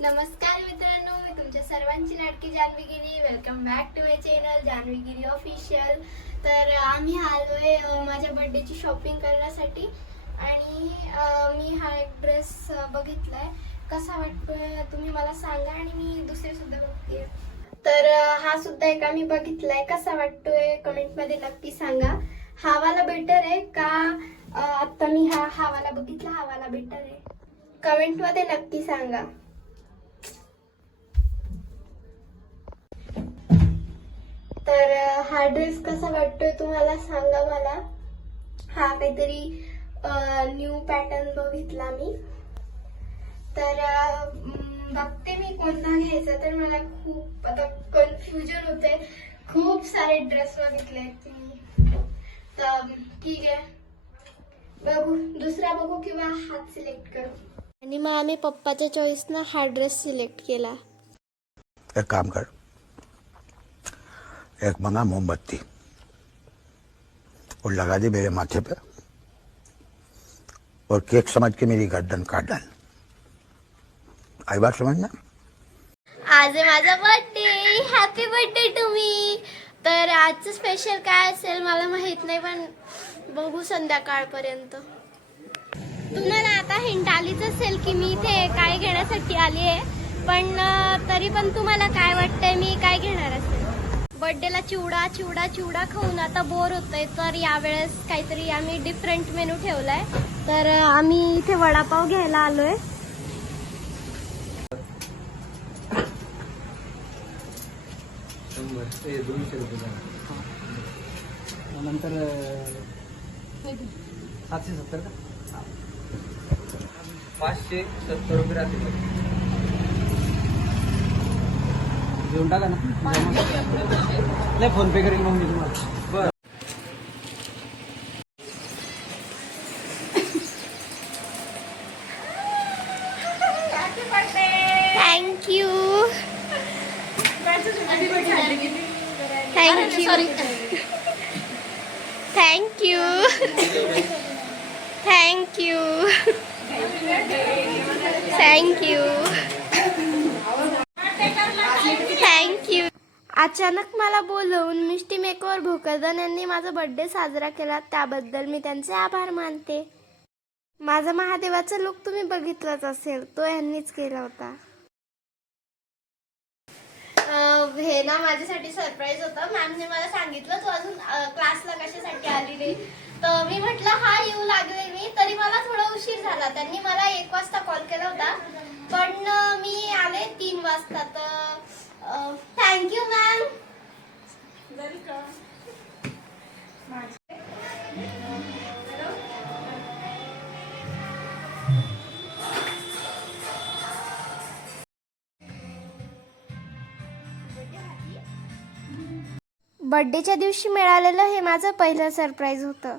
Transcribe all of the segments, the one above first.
नमस्कार मित्रांनो मी तुमच्या सर्वांची लाडकी Janhavigiri welcome back to my channel Janhavigiri official तर आम्ही आलोय आहे माझ्या बर्थडेची शॉपिंग करण्यासाठी. आणि मी हा एक ड्रेस बघितलाय. कसा वाटतोय तुम्ही मला सांगा आणि मी दुसरे सुद्धा बघते. तर हा सुद्धा एक आम्ही बघितलाय. कसा वाटतोय कमेंटमध्ये नक्की सांगा. हा वाला बेटर आहे का आत्ता मी हा हा वाला बघितला हा वाला बेटर आहे कमेंटमध्ये नक्की सांगा. तर हा ड्रेस कसा वाटतोय तुम्हाला? सांगा मला. हा काहीतरी न्यू पॅटर्न बघितला मी. तर बघते मी कोणता घ्यायचा. तर मला खूप आता कन्फ्युजन होते खूप सारे ड्रेस बघितले मी तर ठीक आहे. बघू दुसरा बघू किंवा हात सिलेक्ट करू. आणि मग आम्ही पप्पाच्या चॉईसनं हा ड्रेस सिलेक्ट केला. एक काम कर. एक मंगा मोमबत्ती। और लगा दी मेरे माथे पे। और केक समझ के मेरी गर्दन काट डाल। आई बात समझ ना आज आहे माझा बर्थडे हॅपी बर्थडे टू मी तर आजचं स्पेशल काय असेल मला माहीत नाही पण बघू संध्याकाळपर्यंत. तुम्हाला आता हिंट आलीच असेल की मी इथे काय घेण्यासाठी आली आहे पण तरी पण तुम्हाला काय वाटतंय मी काय घेणार असेल? बर्थडेला चिवडा चिवडा चिवडा खाऊन आता बोर होतंय. तर यावेळेस काहीतरी आम्ही डिफरंट मेनू ठेवलाय. तर आम्ही इथे वडापाव घ्यायला आलोय. नंतर सातशे सत्तर का? पाचशे सत्तर रुपये राहतील घेऊन टाका ना. नाही फोन पे करेल मग मी तुम्हाला. बरं. Thank you thank you thank you thank you thank you thank you अचानक मला बोलवून मिष्टी मेकवर भोकरदन यांनी माझा बर्थडे साजरा केला. त्याबद्दल मी त्यांचे आभार मानते. माझा महादेवाचा लुक तुम्ही बघितलाच असेल. तो यांनीच केला होता. हे ना माझ्यासाठी सरप्राईज होतं. मॅमने मला सांगितलं तू अजून क्लासला कशासाठी आलेली तर मी म्हटलं हा येऊ लागले मी. तरी मला थोडा उशीर झाला. त्यांनी मला एक वाजता कॉल केला होता. पण मी आले तीन वाजता. तर थँक्यू मॅम बड्डेच्या दिवशी मिळालेलं हे माझं पहिलं सरप्राईज होतं.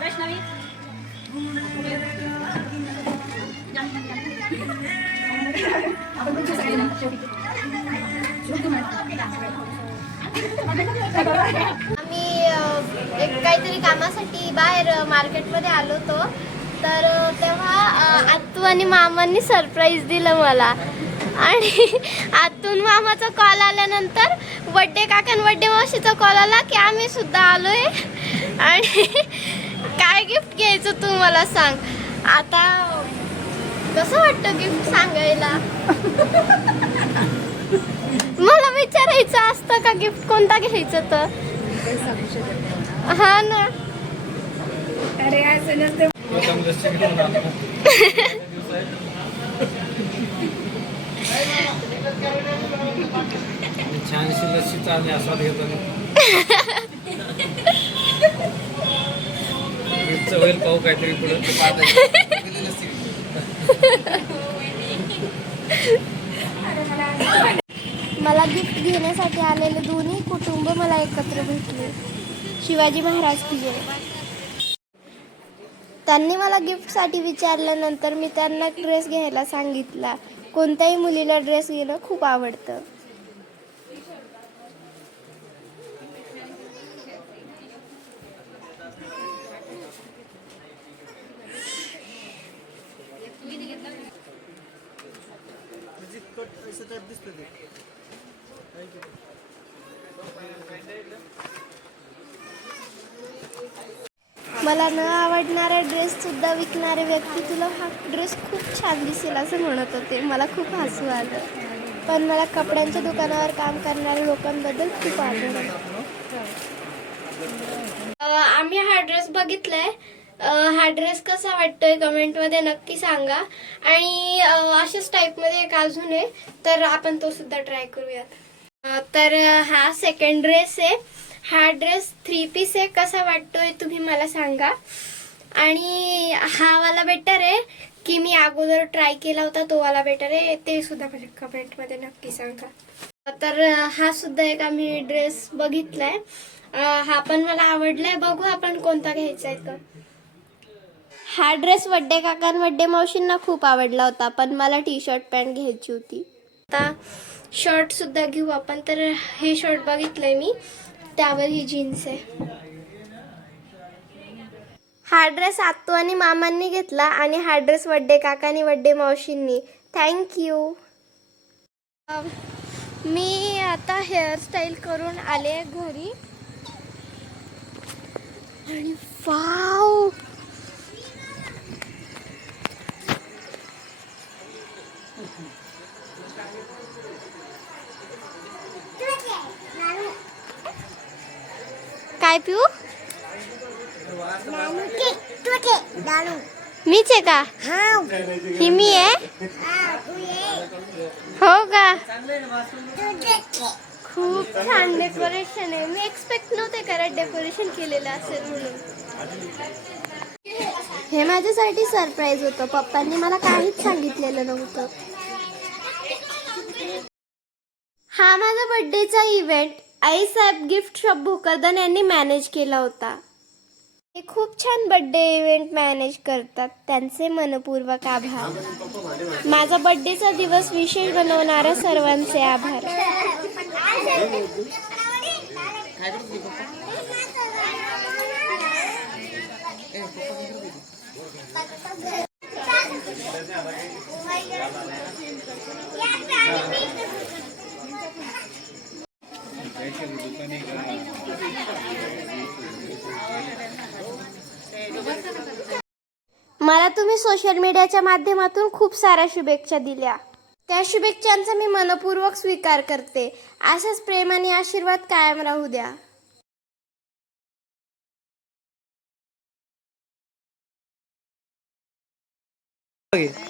आम्ही एक काहीतरी कामासाठी बाहेर मार्केटमध्ये आलो होतो. तर तेव्हा आत्तू आणि मामांनी सरप्राईज दिलं मला. आणि आतून मामाचा कॉल आल्यानंतर बड्डे काकन बड्डे मावशीचा कॉल आला की आम्ही सुद्धा आलोय. आणि काय गिफ्ट घ्यायचं तू मला सांग. आता कसं वाटतं गिफ्ट सांगायला? मला विचारायचं असतं का गिफ्ट कोणता घ्यायचं तर? हा ना. अरे असं लस्सी आस्वाद घेतो होईल पाहू काहीतरी पुढे. मला गिफ्ट घेण्यासाठी आलेले दोन्ही कुटुंब मला एकत्र भेटले. शिवाजी महाराज की जय. त्यांनी मला गिफ्टसाठी विचारल्यानंतर मी त्यांना ड्रेस घ्यायला सांगितला. कोणत्याही मुलीला ड्रेस घेणं खूप आवडतं. मला न आवडणारा ड्रेस सुद्धा विकणारे व्यक्ती तुला हा ड्रेस खूप छान दिसेल असं म्हणत होते. मला खूप हसू आलं. पण मला कपड्यांच्या दुकानावर काम करणाऱ्या लोकांबद्दल खूप आहे. आम्ही हा ड्रेस बघितलाय. हा ड्रेस कसा वाटतोय कमेंटमध्ये नक्की सांगा. आणि अशाच टाईपमध्ये एक अजून आहे. तर आपण तो सुद्धा ट्राय करूयात. तर हा सेकंड ड्रेस आहे. हा ड्रेस थ्री पीस आहे. कसा वाटतोय तुम्ही मला सांगा. आणि हा वाला बेटर आहे की मी अगोदर ट्राय केला होता तो वाला बेटर आहे. ते सुद्धा म्हणजे कमेंटमध्ये नक्की सांगा. तर हा सुद्धा एक आम्ही ड्रेस बघितलाय. हा पण मला आवडलाय. बघू आपण कोणता घ्यायचा आहे तर हा ड्रेस वड्डे काका आणि वड्डे मावशींना खूप आवडला होता पण मला टी शर्ट पॅन्ट घ्यायची होती. आता शर्ट सुद्धा घेऊ आपण तर हे शर्ट बघितलंय मी. त्यावर ही जीन्स आहे. हा ड्रेस आत्तू आणि मामांनी घेतला आणि हा ड्रेस वड्डे काका आणि वड्डे मावशींनी. थँक्यू मी आता हेअरस्टाईल करून आले घरी. आणि वा काय पिऊ? मीच आहे का ही मी आहे. हो का? खूप छान डेकोरेशन आहे. मी एक्सपेक्ट नव्हते करत डेकोरेशन केलेलं असेल म्हणून. हे माझ्यासाठी सरप्राईज होतं. पप्पांनी मला काहीच सांगितलेलं नव्हतं. हा माझा बर्थडेचा event Aaisaheb gift shop Bhokardan यांनी मॅनेज केला होता. हे खूप छान बर्थडे इव्हेंट मॅनेज करतात. त्यांचे मनपूर्वक आभार. माझा बर्थडेचा दिवस विशेष बनवणाऱ्या सर्वांचे आभार. मला तुम्ही सोशल मीडियाच्या माध्यमातून खूप साऱ्या शुभेच्छा दिल्या. त्या शुभेच्छांचा मी मनपूर्वक स्वीकार करते. असाच प्रेम आणि आशीर्वाद कायम राहू द्या. okay.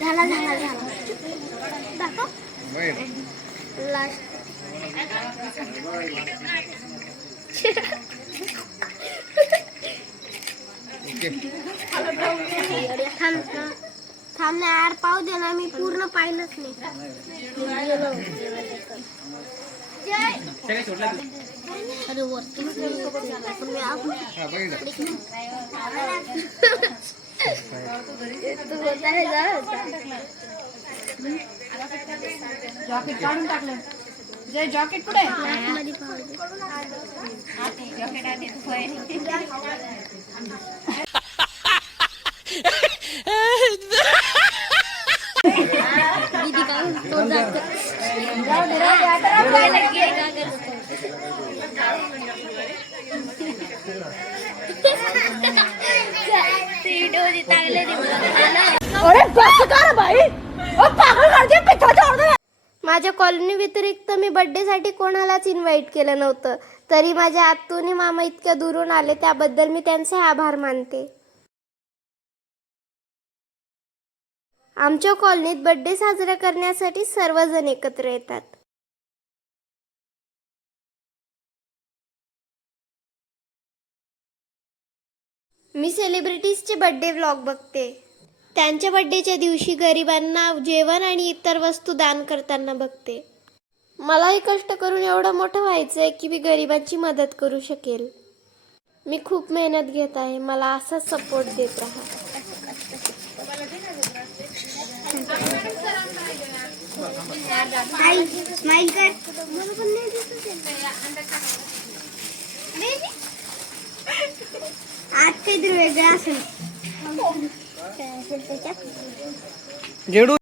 झाला झाला झाला दाखव लास्ट थांब थांब ना यार पाहू दे ना मी पूर्ण पाहिलंच नाही. अरे वरती पण मी आहो. तू बोलता जा. जॉकेट काढून टाकलं. जय जॉकेट कुठे? मध्ये पाहू दे. दीदी काढून तो जातो. ते व्हिडिओ टाकले माझ्या कॉलनी व्यतिरिक्त मी birthday साठी कोणालाच इन्व्हाइट केलं नव्हतं. तरी माझ्या आत्तूने मामा इतक्या दुरून आले त्याबद्दल मी त्यांचे आभार मानते. आमच्या कॉलनीत बड्डे साजरा करण्यासाठी सर्वजण एकत्र येतात. मी सेलिब्रिटीजचे बड्डे व्लॉग बघते. त्यांच्या बड्डेच्या दिवशी गरिबांना जेवण आणि इतर वस्तू दान करताना बघते. मलाही कष्ट करून एवढं मोठं व्हायचं आहे की मी गरिबांची मदत करू शकेल. मी खूप मेहनत घेत आहे. मला असाच सपोर्ट देत राहा. स्माइल कर मला पण नाही दिसत आज काहीतरी वेगळं असेल काय असेल त्याच्यात जेडू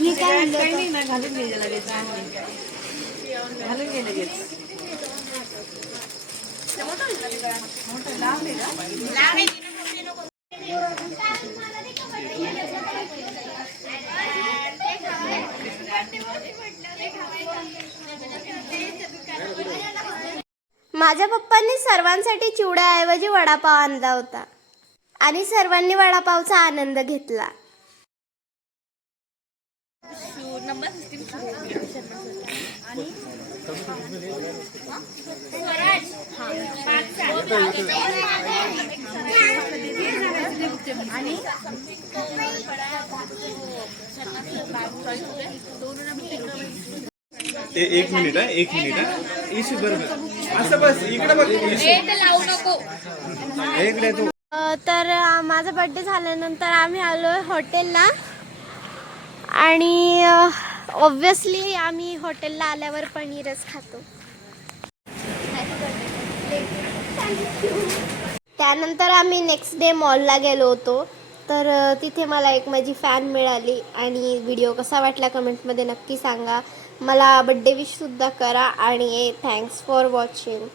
हे काय म्हणलं माझ्या पप्पांनी सर्वांसाठी चिवड्याऐवजी वडापाव आणला होता. आणि सर्वांनी वडापावचा आनंद घेतला. ए- एक मिनिट आहे एक मिनिट आहे इशू बरोबर असं बस इकडे बघ. इकडे तू. तर माझा बड्डे झाल्यानंतर आम्ही आलो आहे हॉटेलला आणि ऑब्वियसली आम्ही हॉटेलला आल्यावर पनीरच खातो. त्यानंतर आम्ही नेक्स्ट डे मॉलला गेलो होतो. तर तिथे मला एक माझी फॅन मिळाली आणि व्हिडिओ कसा वाटला कमेंटमध्ये नक्की सांगा. मला बड्डे विशसुद्धा करा आणि थँक्स फॉर वॉचिंग